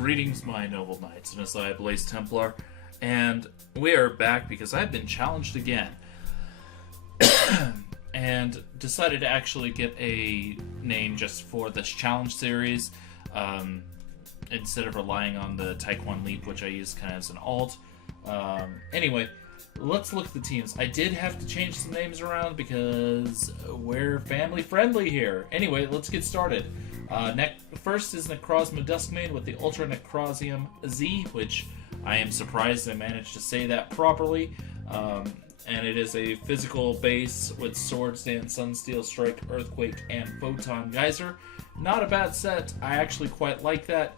Greetings, my noble knights, and as I blaze Templar, and we are back because I've been challenged again, and decided to actually get a name just for this challenge series, instead of relying on the Taekwon Leap, which I use kind of as an alt. Anyway, let's look at the teams. I did have to change some names around because we're family friendly here. Anyway, let's get started. First is Necrozma Duskmane with the Ultra Necrozium Z, which I am surprised I managed to say that properly. And it is a physical base with Sword Stand, Sunsteel Strike, Earthquake, and Photon Geyser. Not a bad set. I actually quite like that.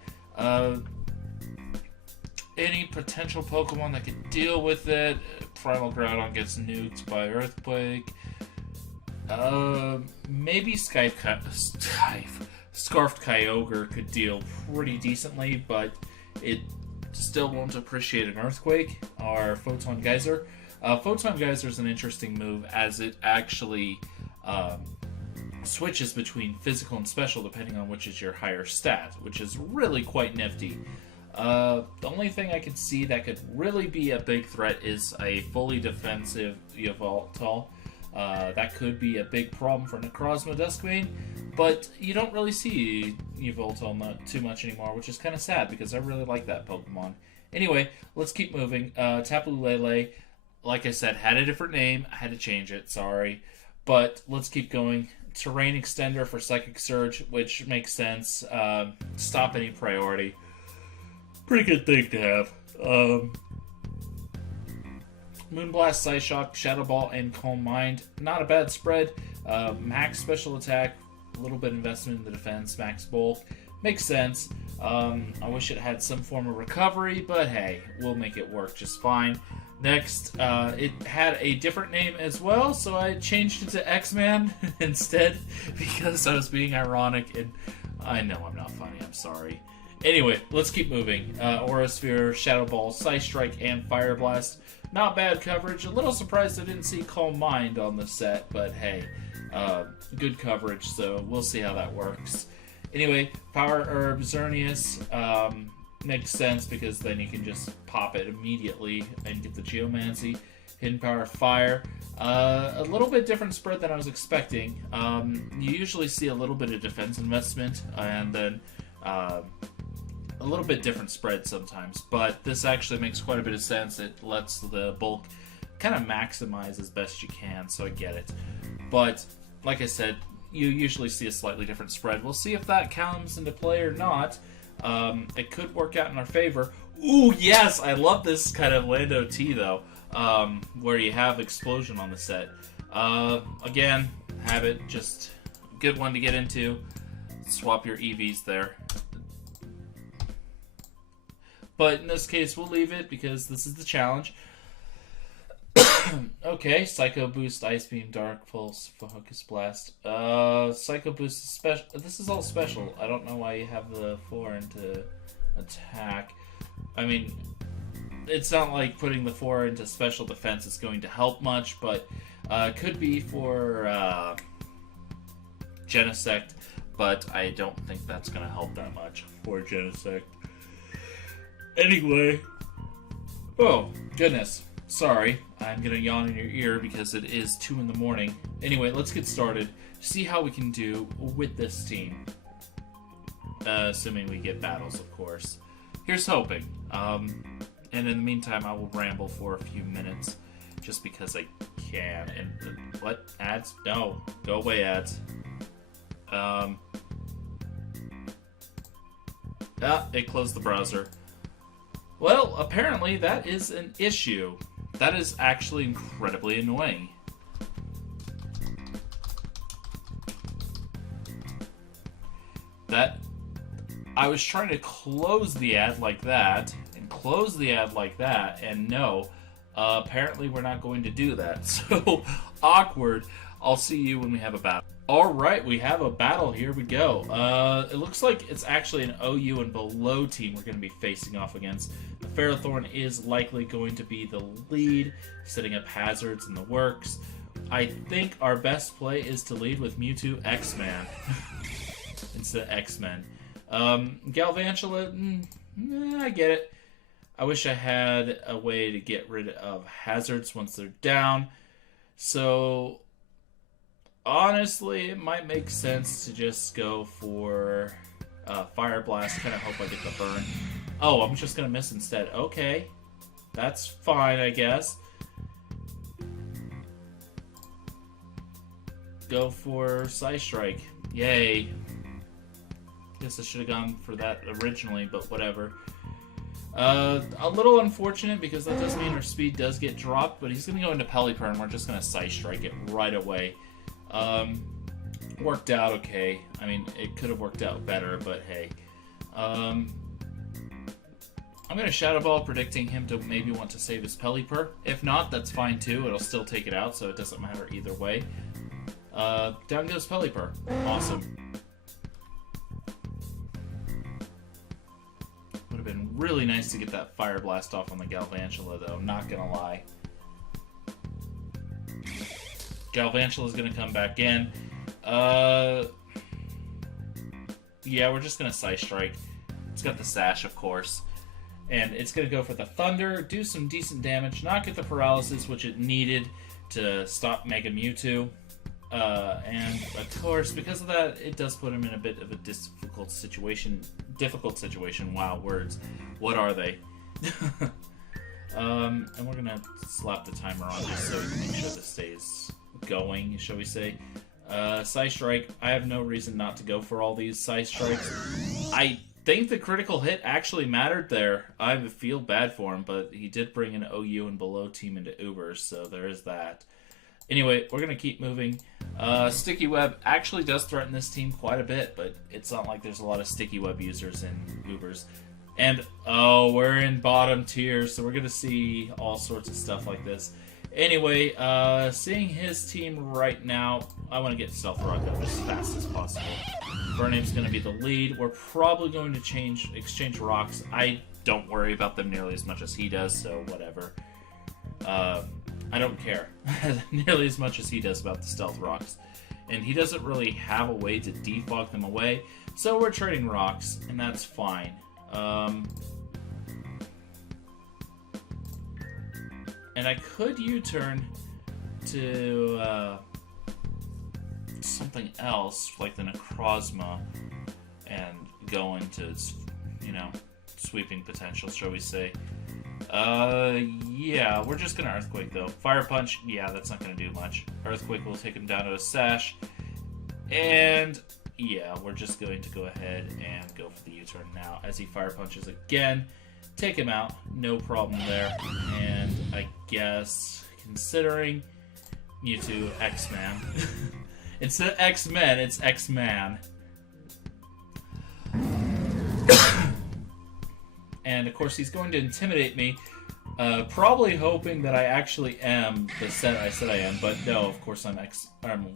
Any potential Pokemon that could deal with it. Primal Groudon gets nuked by Earthquake. Maybe Scarfed Kyogre could deal pretty decently, but it still won't appreciate an Earthquake or Photon Geyser. Photon Geyser is an interesting move as it actually switches between physical and special depending on which is your higher stat, which is really quite nifty. The only thing I could see that could really be a big threat is a fully defensive Yveltal. That could be a big problem for Necrozma Duskmane, but you don't really see Yveltal not too much anymore, which is kind of sad because I really like that Pokemon. Anyway, let's keep moving. Tapu Lele, like I said, had a different name. I had to change it, sorry. But let's keep going. Terrain Extender for Psychic Surge, which makes sense. Stop any priority. Pretty good thing to have. Moonblast, Psyshock, Shadow Ball, and Calm Mind. Not a bad spread. Max special attack, a little bit investment in the defense, max bulk. Makes sense. I wish it had some form of recovery, but hey, we'll make it work just fine. Next, it had a different name as well, so I changed it to X-Man instead because I was being ironic, and I know I'm not funny, I'm sorry. Anyway, let's keep moving. Aura Sphere, Shadow Ball, Psy Strike, and Fire Blast. Not bad coverage. A little surprised I didn't see Calm Mind on the set, but hey, good coverage, so we'll see how that works. Anyway, Power Herb Xerneas makes sense because then you can just pop it immediately and get the Geomancy. Hidden Power Fire. A little bit different spread than I was expecting. You usually see a little bit of defense investment and then a little bit different spread sometimes, but this actually makes quite a bit of sense. It lets the bulk kind of maximize as best you can, so I get it. But like I said, you usually see a slightly different spread. We'll see if that comes into play or not. It could work out in our favor. Ooh, yes! I love this kind of Lando T, though, where you have Explosion on the set. Again, have it. Just a good one to get into. Swap your EVs there. But in this case, we'll leave it because this is the challenge. Okay, Psycho Boost, Ice Beam, Dark Pulse, Focus Blast. Psycho Boost is special. This is all special. I don't know why you have the 4 into attack. I mean, it's not like putting the 4 into special defense is going to help much, but could be for Genesect, but I don't think that's going to help that much for Genesect. Anyway, oh, goodness. Sorry, I'm going to yawn in your ear because it is 2 in the morning. Anyway, let's get started. See how we can do with this team. Assuming we get battles, of course. Here's hoping. And in the meantime, I will ramble for a few minutes. Just because I can. And what? Ads? No. Go away, ads. It closed the browser. Well, apparently that is an issue. That is actually incredibly annoying. I was trying to close the ad like that, and close the ad like that, and no, apparently we're not going to do that. So, awkward. I'll see you when we have a battle. Alright, we have a battle. Here we go. It looks like it's actually an OU and below team we're going to be facing off against. The Ferrothorn is likely going to be the lead, setting up hazards in the works. I think our best play is to lead with Mewtwo X-Man instead of X-Men. Galvantula, I get it. I wish I had a way to get rid of hazards once they're down. So, honestly, it might make sense to just go for Fire Blast. Kind of hope I get the burn. Oh, I'm just going to miss instead. Okay. That's fine, I guess. Go for Psy Strike. Yay. Guess I should have gone for that originally, but whatever. A little unfortunate because that does mean our speed does get dropped, but he's going to go into Pelipper and we're just going to Psy Strike it right away. Worked out okay. I mean, it could have worked out better, but hey. I'm going to Shadow Ball, predicting him to maybe want to save his Pelipper. If not, that's fine too. It'll still take it out, so it doesn't matter either way. Down goes Pelipper. Awesome. Would have been really nice to get that Fire Blast off on the Galvantula, though. Not gonna lie. Galvantula's gonna come back in. Yeah, we're just gonna Psy Strike. It's got the Sash, of course. And it's going to go for the Thunder, do some decent damage, not get the Paralysis, which it needed to stop Mega Mewtwo. And, of course, because of that, it does put him in a bit of a difficult situation. Wow, words. What are they? And we're going to slap the timer on just so we can make sure this stays going, shall we say. Psy Strike, I have no reason not to go for all these Psy Strikes. I think the critical hit actually mattered there. I feel bad for him, but he did bring an OU and below team into Ubers, so there is that. Anyway, we're going to keep moving. Sticky Web actually does threaten this team quite a bit, but it's not like there's a lot of Sticky Web users in Ubers. And, oh, we're in bottom tier, so we're going to see all sorts of stuff like this. Anyway, seeing his team right now, I want to get Stealth Rock up as fast as possible. Burname's going to be the lead. We're probably going to exchange rocks. I don't worry about them nearly as much as he does, so whatever. I don't care nearly as much as he does about the Stealth Rocks. And he doesn't really have a way to defog them away, so we're trading rocks, and that's fine. And I could U-turn to something else, like the Necrozma, and go into its, sweeping potential, shall we say. Yeah, we're just gonna Earthquake, though. Fire Punch, yeah, that's not gonna do much. Earthquake will take him down to a Sash. And, yeah, we're just going to go ahead and go for the U-turn now. As he Fire Punches again, take him out, no problem there. And I guess, considering Mewtwo, X-Man. Instead of X-Men, it's X-Man. And, of course, he's going to Intimidate me, probably hoping that I actually am the set I said I am, but no, of course I'm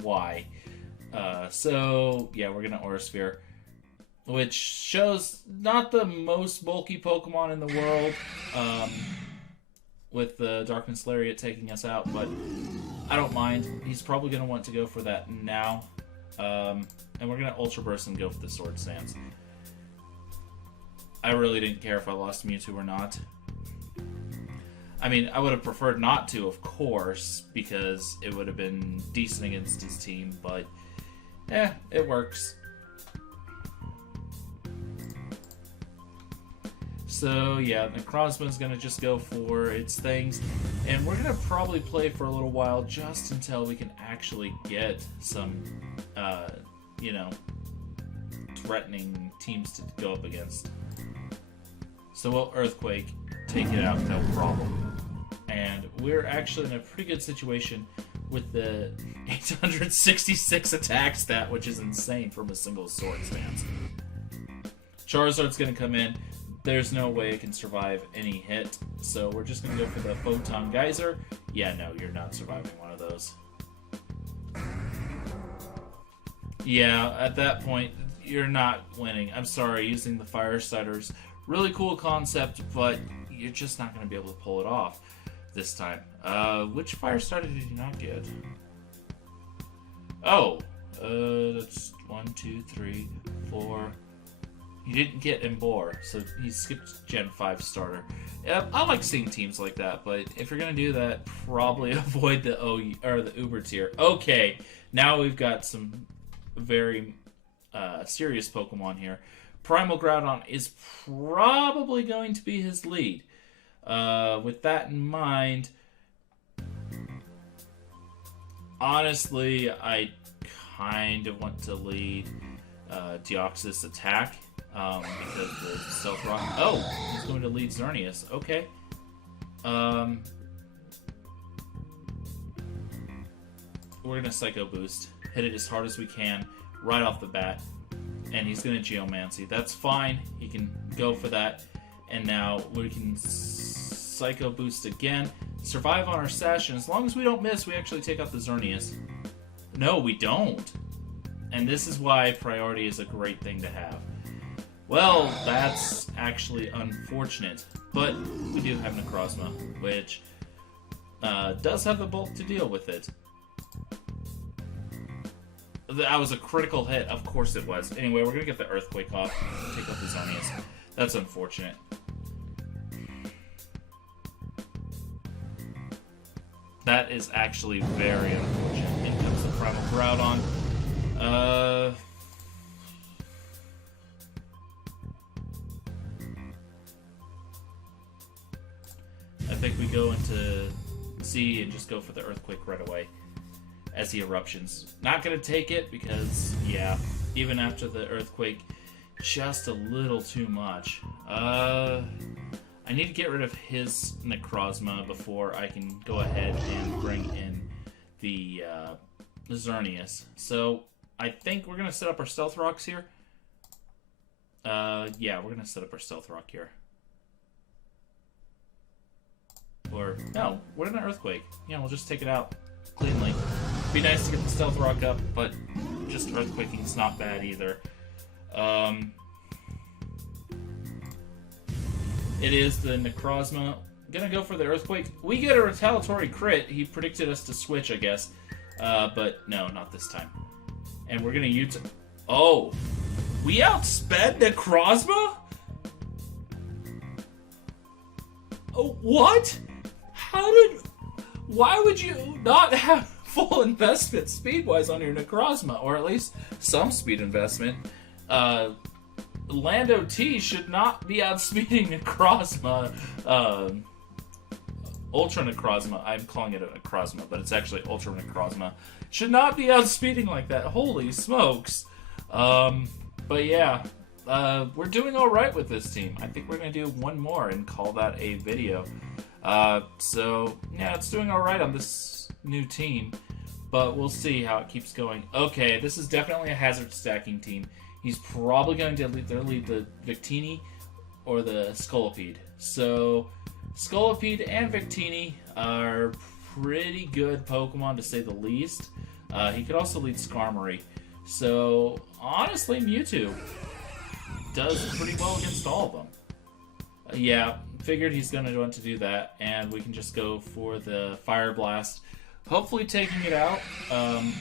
Y. So, yeah, we're going to Aura Sphere, which shows not the most bulky Pokemon in the world, with the Darkness Lariat taking us out, but I don't mind. He's probably going to want to go for that now, and we're going to Ultra Burst and go for the Sword Stance. I really didn't care if I lost Mewtwo or not. I mean, I would have preferred not to, of course, because it would have been decent against his team, but it works. So, yeah, Necrozma's going to just go for its things, and we're going to probably play for a little while just until we can actually get some, threatening teams to go up against. So we'll Earthquake, take it out, no problem. And we're actually in a pretty good situation with the 866 attack stat, which is insane from a single Sword Stance. Charizard's going to come in. There's no way it can survive any hit, so we're just going to go for the Photon Geyser. Yeah, no, you're not surviving one of those. Yeah, at that point, you're not winning. I'm sorry, using the Fire Starters. Really cool concept, but you're just not going to be able to pull it off this time. Which Fire Starter did you not get? Oh, that's 1, 2, 3, 4. He didn't get Embor, so he skipped Gen 5 starter. I like seeing teams like that, but if you're going to do that, probably avoid the the Uber tier. Okay, now we've got some very serious Pokemon here. Primal Groudon is probably going to be his lead. With that in mind, honestly, I kind of want to lead Deoxys Attack because the Stealth Rock... Oh, he's going to lead Xerneas. Okay. We're going to Psycho Boost. Hit it as hard as we can right off the bat. And he's going to Geomancy. That's fine. He can go for that. And now we can Psycho Boost again. Survive on our Sash. And as long as we don't miss, we actually take out the Xerneas. No, we don't. And this is why priority is a great thing to have. Well, that's actually unfortunate. But we do have Necrozma, which does have the bulk to deal with it. That was a critical hit. Of course it was. Anyway, we're going to get the Earthquake off. Take out the Xerneas. That's unfortunate. That is actually very unfortunate. In comes the Primal Groudon. I think we go into C and just go for the Earthquake right away as he eruptions. Not going to take it because, yeah, even after the Earthquake, just a little too much. I need to get rid of his Necrozma before I can go ahead and bring in the Xerneas. So I think we're going to set up our Stealth Rocks here. Yeah, we're going to set up our Stealth Rock here. Or, no, we're in an Earthquake. Yeah, we'll just take it out cleanly. Be nice to get the Stealth Rock up, but just Earthquaking is not bad either. It is the Necrozma. Gonna go for the Earthquake. We get a Retaliatory crit. He predicted us to switch, I guess. But no, not this time. And we're gonna use... Oh! We outsped Necrozma? Oh, what? How did... Why would you not have full investment speed-wise on your Necrozma? Or at least some speed investment. Lando T should not be outspeeding Necrozma. Ultra Necrozma. I'm calling it a Necrozma, but it's actually Ultra Necrozma. Should not be outspeeding like that. Holy smokes. But yeah, we're doing alright with this team. I think we're going to do one more and call that a video. So, yeah, it's doing alright on this new team. But we'll see how it keeps going. Okay, this is definitely a hazard stacking team. He's probably going to lead the Victini or the Scolipede. So, Scolipede and Victini are pretty good Pokemon to say the least. He could also lead Skarmory. So, honestly, Mewtwo does pretty well against all of them. Yeah, figured he's going to want to do that, and we can just go for the Fire Blast. Hopefully taking it out.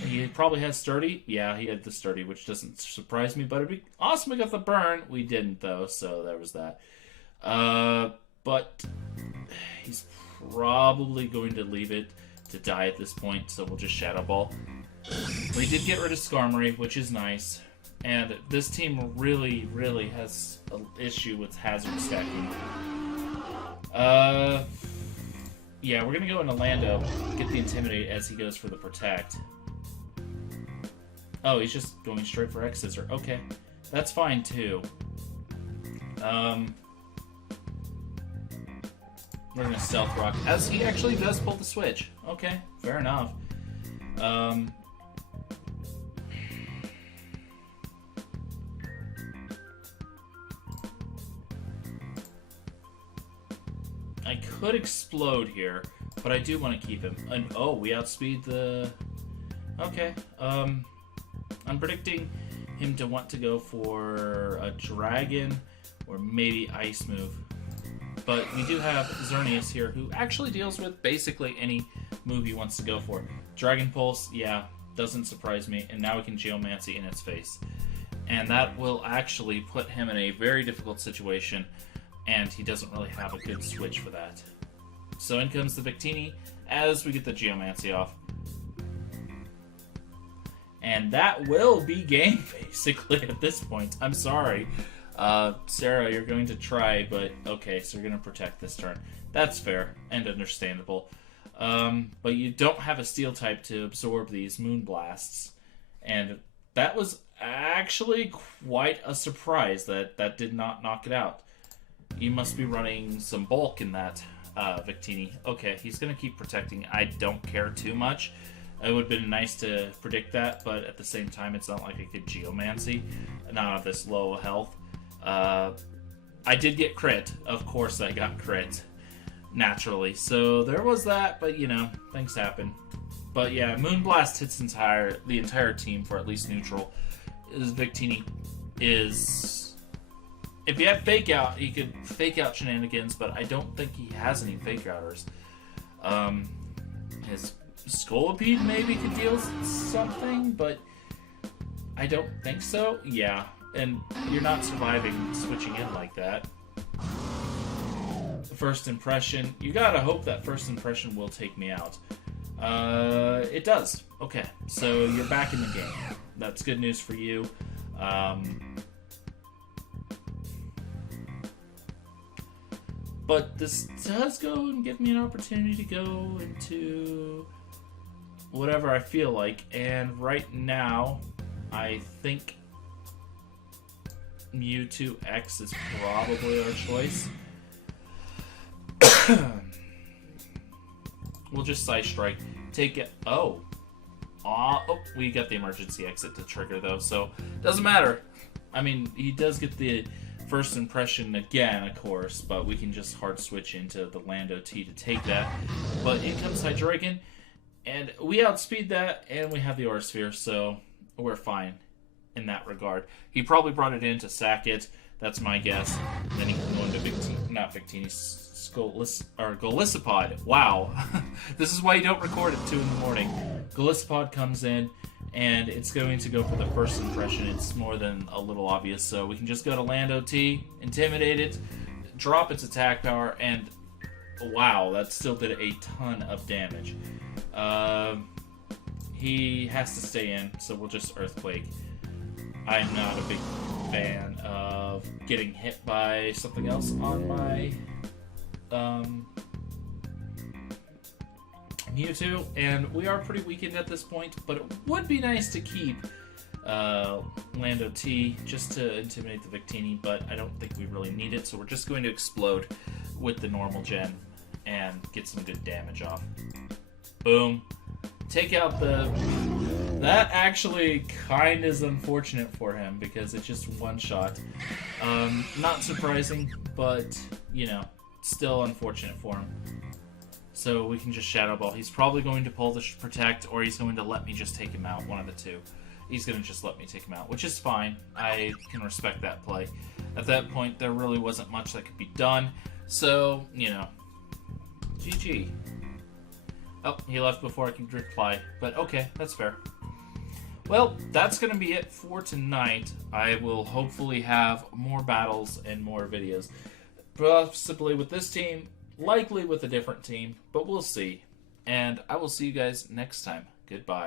He probably has Sturdy. Yeah, he had the Sturdy, which doesn't surprise me, but it'd be awesome we got the Burn. We didn't, though, so there was that. But he's probably going to leave it to die at this point, so we'll just Shadow Ball. We did get rid of Skarmory, which is nice. And this team really, really has an issue with hazard stacking. Yeah, we're going to go into Lando, get the Intimidate as he goes for the Protect. Oh, he's just going straight for X-Scissor. Okay, that's fine too. We're going to Stealth Rock, as he actually does pull the switch. Okay, fair enough. I could Explode here, but I do want to keep him. And oh, we outspeed the... Okay, I'm predicting him to want to go for a Dragon or maybe Ice move. But we do have Xerneas here, who actually deals with basically any move he wants to go for. Dragon Pulse, yeah, doesn't surprise me. And now we can Geomancy in its face. And that will actually put him in a very difficult situation, and he doesn't really have a good switch for that. So in comes the Victini as we get the Geomancy off. And that will be game, basically, at this point. I'm sorry. Sarah, you're going to try, but okay, so you're going to protect this turn. That's fair and understandable. But you don't have a Steel type to absorb these Moonblasts. And that was actually quite a surprise that that did not knock it out. You must be running some bulk in that, Victini. Okay, he's going to keep protecting. I don't care too much. It would have been nice to predict that, but at the same time, it's not like I could Geomancy, not at this low health. I did get crit. Of course I got crit. Naturally. So there was that, but you know, things happen. But yeah, Moonblast hits the entire team for at least neutral. Victini is... If you have Fake Out, he could Fake Out shenanigans, but I don't think he has any Fake Outers. His Scolipede maybe could deal something, but I don't think so. Yeah, and you're not surviving switching in like that. First impression. You gotta hope that first impression will take me out. It does. Okay, so you're back in the game. That's good news for you. But this does go and give me an opportunity to go into whatever I feel like. And right now, I think Mewtwo X is probably our choice. We'll just Side Strike. Take it. Oh, we got the emergency exit to trigger, though, so doesn't matter. I mean, he does get the first impression again, of course, but we can just hard switch into the Lando T to take that. But in comes Hydreigon, and we outspeed that, and we have the Aura Sphere, so we're fine in that regard. He probably brought it in to sack it. That's my guess. And then he can go into Victini, Golisopod. Wow. This is why you don't record at 2 in the morning. Golisopod comes in, and it's going to go for the first impression. It's more than a little obvious, so we can just go to Lando T, intimidate it, drop its attack power, and wow, that still did a ton of damage. He has to stay in, so we'll just Earthquake. I'm not a big fan of getting hit by something else on my Mewtwo, and we are pretty weakened at this point, but it would be nice to keep Lando T just to intimidate the Victini, but I don't think we really need it, so we're just going to explode with the normal gen and get some good damage off. Boom. Take out the... That actually kind is unfortunate for him because it's just one shot. Not surprising, but, you know, still unfortunate for him. So we can just Shadow Ball. He's probably going to pull the Protect, or he's going to let me just take him out, one of the two. He's going to just let me take him out, which is fine. I can respect that play. At that point, there really wasn't much that could be done. So, you know, GG. Oh, he left before I can reply. But okay, that's fair. Well, that's going to be it for tonight. I will hopefully have more battles and more videos. Possibly with this team, likely with a different team, but we'll see. And I will see you guys next time. Goodbye.